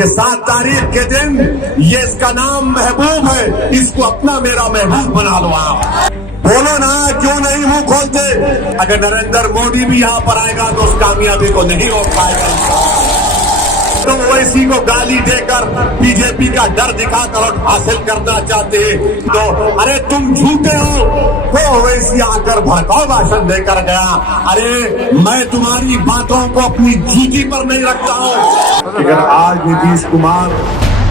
कि 7 तारीख के दिन ये इसका नाम महबूब है, इसको अपना मेरा महबूब बना लो। आप बोलो ना, क्यों नहीं मुंह खोलते? अगर नरेंद्र मोदी भी यहाँ पर आएगा तो उस कामयाबी को नहीं रोक पाएगा। तुम ओवैसी को गाली देकर बीजेपी का डर दिखाकर और हासिल करना चाहते हैं तो अरे तुम झूठे हो। वो ओवैसी आकर भड़काऊ भाषण देकर गया। अरे मैं तुम्हारी बातों को अपनी जूती पर नहीं रखता हूँ। अगर आज नीतीश कुमार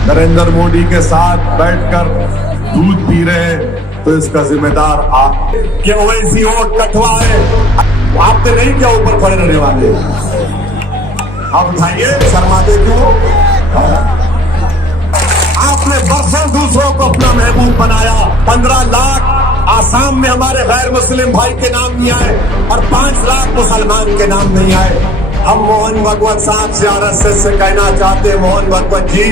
नरेंद्र मोदी के साथ बैठकर दूध पी रहे हैं तो इसका जिम्मेदार आप कि ओवैसी वोट कटवाए। आपने नहीं क्या ऊपर खड़े रहने वाले? आप उठाइए, शर्माते क्यों? आपने बरसों दूसरों को अपना महबूब बनाया। 15 लाख आसाम में हमारे गैर मुस्लिम भाई के नाम नहीं आए और 5 लाख मुसलमान के नाम नहीं आए। हम मोहन भागवत साहब से आरएसएस से कहना चाहते हैं, मोहन भागवत जी,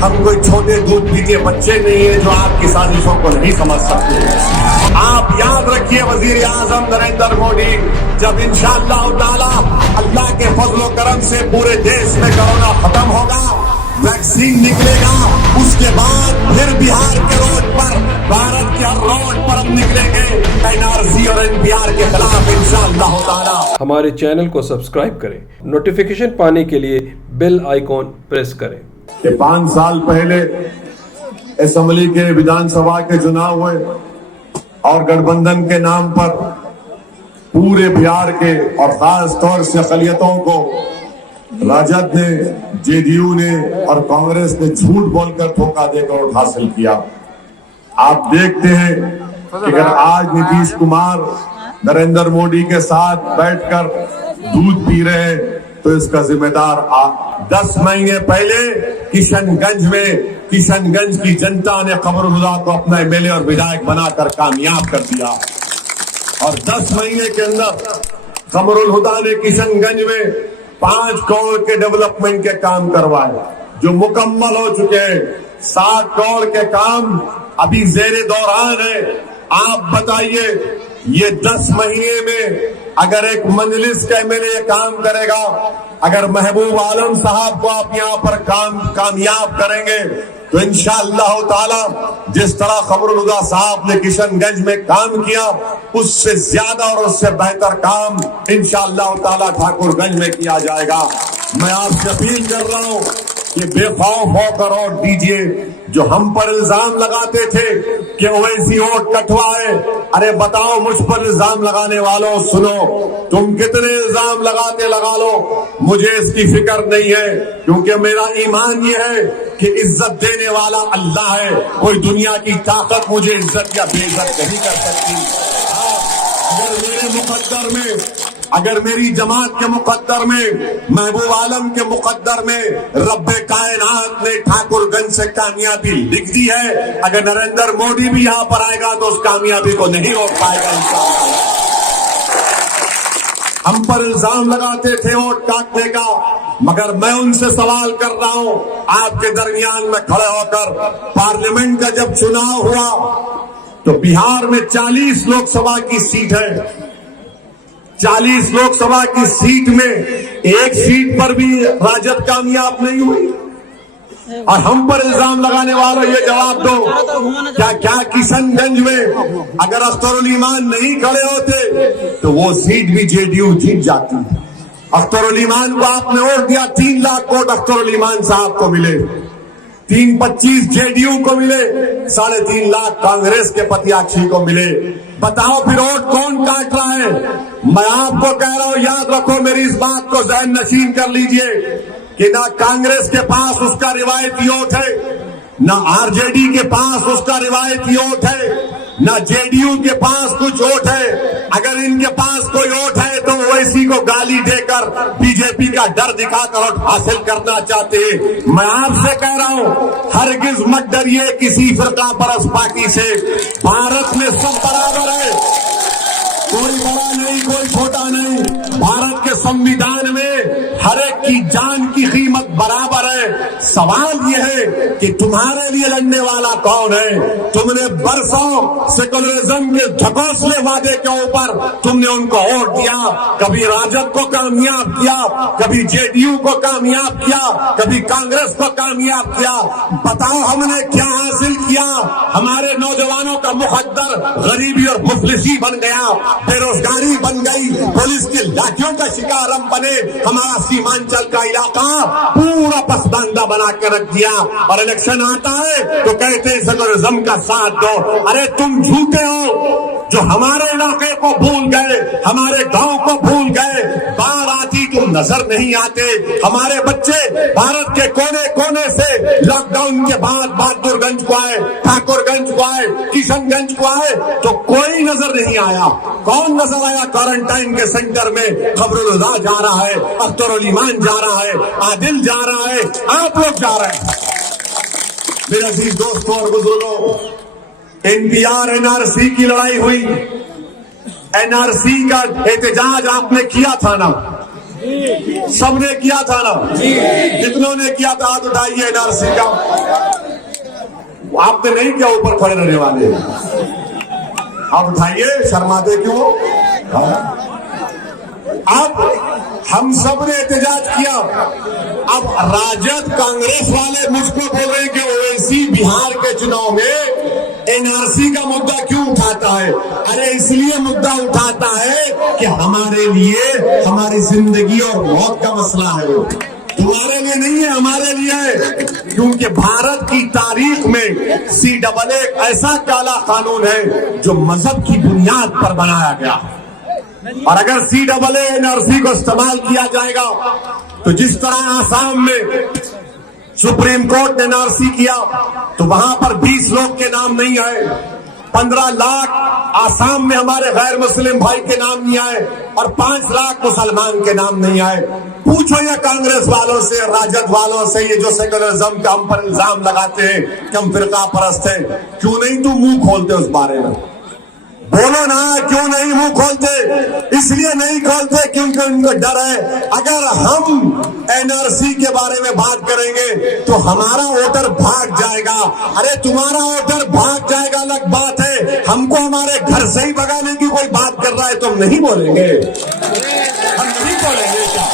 हम कोई छोटे दूध पीते बच्चे नहीं है जो आपकी साजिशों को नहीं समझ सकते। आप याद रखिए, वजीर आजम नरेंद्र मोदी जब इंशाअल्लाह ताला अल्लाह के फजलो करम से पूरे देश में कोरोना खत्म होगा, वैक्सीन निकलेगा, उसके बाद फिर बिहार के रोड पर, भारत के हर रोड पर हम निकलेंगे एनआरसी और एनपीआर के खिलाफ इंशाअल्लाह ताला। हमारे चैनल को सब्सक्राइब करें, नोटिफिकेशन पाने के लिए बेल आइकॉन प्रेस करें। 5 साल पहले असेंबली के, विधानसभा के चुनाव हुए और गठबंधन के नाम पर पूरे बिहार के और खास तौर से अक़लियतों को राजद ने, जेडीयू ने और कांग्रेस ने झूठ बोलकर धोखा देकर वोट हासिल किया। आप देखते हैं कि अगर आज नीतीश कुमार नरेंद्र मोदी के साथ बैठकर दूध पी रहे हैं तो इसका जिम्मेदार आप। 10 महीने पहले किशनगंज की जनता ने कमरुल हुदा को अपना एमएलए और विधायक बनाकर कामयाब कर दिया और 10 महीने के अंदर कमरुल हुदा ने किशनगंज में 5 करोड़ के डेवलपमेंट के काम करवाए जो मुकम्मल हो चुके हैं। 7 करोड़ के काम अभी जेरे दौरान है। आप बताइए, ये 10 महीने में अगर एक मंजलिस का एमएलए काम करेगा, अगर महबूब आलम साहब को आप यहाँ पर कामयाब करेंगे तो इंशाअल्लाह ताला जिस तरह कमरुल हुदा साहब ने किशनगंज में काम किया उससे ज्यादा और उससे बेहतर काम इंशाअल्लाह ताला ठाकुरगंज में किया जाएगा। मैं आपसे अपील कर रहा हूँ कि बेखौफ होकर वोट दीजिए। जो हम पर इल्जाम लगाते थे कि ओवैसी वोट कटवाए, अरे बताओ मुझ पर इल्जाम लगाने वालों, सुनो, तुम कितने इल्जाम लगाते लगा लो, मुझे इसकी फिक्र नहीं है क्योंकि मेरा ईमान ये है कि इज्जत देने वाला अल्लाह है। कोई दुनिया की ताकत मुझे इज्जत या बेइज्जत नहीं कर सकती। अगर मेरे मुकद्दर में, अगर मेरी जमात के मुकद्दर में, महबूब आलम के मुकद्दर में रब्बे कायनात ने ठाकुरगंज से कामयाबी लिख दी है, अगर नरेंद्र मोदी भी यहाँ पर आएगा तो उस कामयाबी को नहीं रोक पाएगा इंशाअल्लाह। हम पर इल्जाम लगाते थे वोट काटने का, मगर मैं उनसे सवाल कर रहा हूं आपके दरमियान में खड़े होकर, पार्लियामेंट का जब चुनाव हुआ तो बिहार में 40 लोकसभा की सीट है। 40 लोकसभा की सीट में एक सीट पर भी राजद कामयाब नहीं हुई और हम पर इल्जाम लगाने वालों ये जवाब दो, क्या किशनगंज में अगर अख्तरुल ईमान नहीं खड़े होते तो वो सीट भी जेडीयू जीत जाती। अख्तरुल ईमान को आपने वोट दिया, 3 लाख वोट अख्तरुल ईमान साहब को मिले, 325 जेडीयू को मिले, 3.5 लाख कांग्रेस के प्रत्याशी को मिले। बताओ फिर वोट कौन काट रहा है? मैं आपको कह रहा हूं, याद रखो, मेरी इस बात को ज़हन नशीन कर लीजिए कि ना कांग्रेस के पास उसका रिवायती वोट है, ना आरजेडी के पास उसका रिवायती वोट है, ना जेडीयू के पास कुछ वोट है। अगर इनके पास कोई वोट है तो ओवैसी को गाली देकर बीजेपी का डर दिखाकर वोट हासिल करना चाहते हैं। मैं आपसे कह रहा हूं, हरगिज मत डरिए किसी फिरका परस्त पार्टी से। भारत में सब बराबर है, कोई बड़ा नहीं, कोई छोटा नहीं। भारत के संविधान में हर एक की जान की कीमत बराबर है। सवाल यह है कि तुम्हारे लिए लड़ने वाला कौन है? तुमने बरसों सेकुलरिज्म के ढकोसले वादे के ऊपर तुमने उनको वोट दिया, कभी राजद को कामयाब किया, कभी जेडीयू को कामयाब किया, कभी कांग्रेस को कामयाब किया। बताओ हमने क्या हासिल किया? हमारे नौजवानों का मुकद्दर गरीबी और मुफलिसी बन गया, बेरोजगारी बन गई, पुलिस की लाठियों का शिकार हम बने। हमारा सीमांचल का इलाका पूरा पसमानदा बना के रख दिया, और इलेक्शन आता है तो कहते हैं सेकुलरिज्म का साथ दो। अरे तुम झूठे हो जो हमारे इलाके को भूल गए, हमारे गांव को भूल गए। बाढ़ आती तुम नजर नहीं आते। हमारे बच्चे भारत के कोने कोने से लॉकडाउन के बाद बहादुरगंज को आए, ठाकुरगंज को आए, किशनगंज को आए, तो कोई नजर नहीं आया। कौन नजर आया? क्वारंटाइन के सेंटर में खबरुल हुदा जा रहा है, अख्तरुल ईमान जा रहा है, आदिल जा रहा है, आप लोग जा रहे हैं। मेरे अजीज दोस्तों और बुजुर्गों, एनपीआर एनआरसी की लड़ाई हुई। एनआरसी का एहतजाज आपने किया था ना? सबने किया था ना? कितनों ने किया था? हाथ उठाइए। एनआरसी का आपने नहीं किया, ऊपर खड़े रहने वाले आप उठाइए, शर्माते क्यों? अब हम सब ने एहतजाज किया। अब राजद कांग्रेस वाले मुझको बोल रहे हैं कि ओवैसी बिहार के चुनाव में एनआरसी का मुद्दा क्यों उठाता है? अरे इसलिए मुद्दा उठाता है कि हमारे लिए हमारी जिंदगी और मौत का मसला है। वो तुम्हारे लिए नहीं है, हमारे लिए है। क्योंकि भारत की तारीख में CAA एक ऐसा काला कानून है जो मजहब की बुनियाद पर बनाया गया, और अगर CAA एनआरसी को इस्तेमाल किया जाएगा तो जिस तरह आसाम में सुप्रीम कोर्ट ने एनआरसी किया तो वहां पर 20 लोग के नाम नहीं आए, 15 लाख आसाम में हमारे गैर मुस्लिम भाई के नाम नहीं आए, और 5 लाख मुसलमान के नाम नहीं आए। पूछो ये कांग्रेस वालों से, राजद वालों से, ये जो सेकुलरिज्म का हम पर इल्जाम लगाते हैं कि हम फिरका परस्त हैं, क्यों नहीं तुम मुंह खोलते उस बारे में? बोलो ना, क्यों नहीं मुंह खोलते? इसलिए नहीं खोलते क्योंकि उनको डर है अगर हम एनआरसी के बारे में बात करेंगे तो हमारा वोटर भाग जाएगा। अरे तुम्हारा वोटर भाग जाएगा अलग बात है, हमको हमारे घर से ही भगाने की कोई बात कर रहा है, तुम नहीं बोलेंगे? हम नहीं बोलेंगे क्या?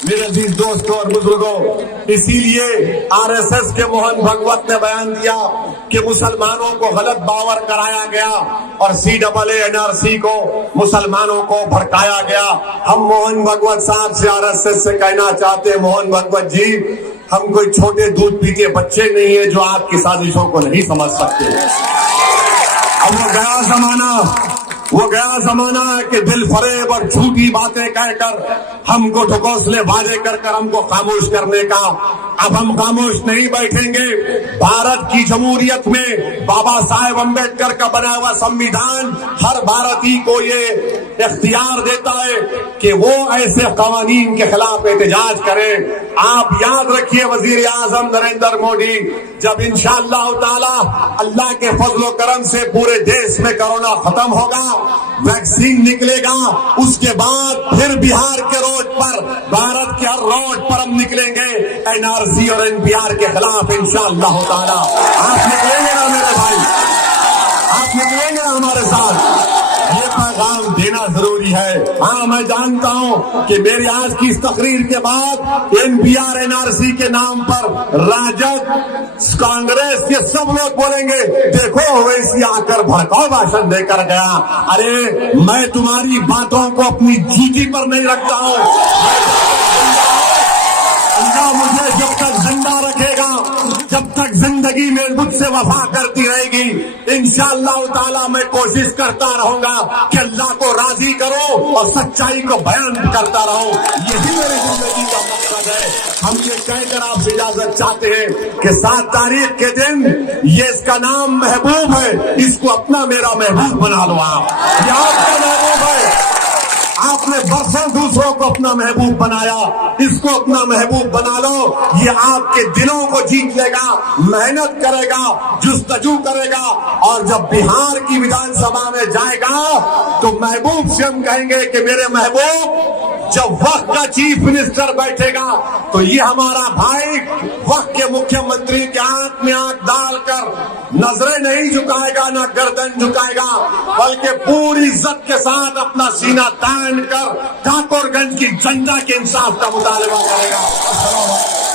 मेरे अजीज दोस्तों और बुजुर्गों, इसीलिए आरएसएस के मोहन भागवत ने बयान दिया कि मुसलमानों को गलत बावर कराया गया और CAA एनआरसी को मुसलमानों को भड़काया गया। हम मोहन भागवत साहब से, आरएसएस से कहना चाहते हैं, मोहन भागवत जी, हम कोई छोटे दूध पीते बच्चे नहीं है जो आपकी साजिशों को नहीं समझ सकते। अब वो गया जमाना है कि दिल फरेब और झूठी बातें कहकर हमको ढकोसले वादे कर हमको खामोश करने का। अब हम खामोश नहीं बैठेंगे। भारत की जमहूरियत में बाबा साहेब अम्बेडकर का बना हुआ संविधान हर भारतीय को ये इख्तियार देता है कि वो ऐसे कवानीन के खिलाफ एहतजाज करे। आप याद रखिए, वजीर आजम नरेंद्र मोदी जब इंशाअल्लाह ताला अल्लाह के फजलो करम से पूरे देश में कोरोना खत्म होगा, वैक्सीन निकलेगा, उसके बाद फिर बिहार के रोड पर, भारत के हर रोड पर हम निकलेंगे एनआरसी और एनपीआर के खिलाफ इंशाअल्लाह ताला। आप निकलेंगे ना मेरे भाई? आप निकलेंगे ना हमारे साथ? ये पैगाम देना जरूरी है। हाँ, मैं जानता हूं कि मेरी आज की इस तकरीर के बाद एनपीआर एनआरसी के नाम पर राजद, कांग्रेस, ये सब लोग बोलेंगे देखो ओवैसी आकर भड़काऊ भाषण देकर गया। अरे मैं तुम्हारी बातों को अपनी जूती पर नहीं रखता हूं। अल्लाह मुझे जब तक जिंदा रखेगा, जब तक जिंदगी में मुझसे वफा करती रहेगी, इंशाअल्लाह ताला मैं कोशिश करता रहूंगा कि अल्लाह को राजी करो और सच्चाई को बयान करता रहूं। यही मेरी जिंदगी का मकसद है। हम ये कहकर आपसे इजाजत चाहते हैं कि 7 तारीख के दिन ये इसका नाम महबूब है, इसको अपना मेरा महबूब बना लो। आप ये आपका महबूब है। आपने बरसों दूसरों को अपना महबूब बनाया, इसको अपना महबूब बना लो। ये आपके दिलों को जीत लेगा, मेहनत करेगा, जुस्तजू करेगा, और जब बिहार की विधानसभा में जाएगा तो महबूब से हम कहेंगे कि मेरे महबूब जब वक्त का चीफ मिनिस्टर बैठेगा तो ये हमारा भाई वक्त के मुख्यमंत्री के आंख में आंख डालकर नजरें नहीं झुकाएगा, ना गर्दन झुकाएगा, बल्कि पूरी इज्जत के साथ अपना सीना तान कर ठाकुरगंज की जनता के इंसाफ का मुतालबा करेगा।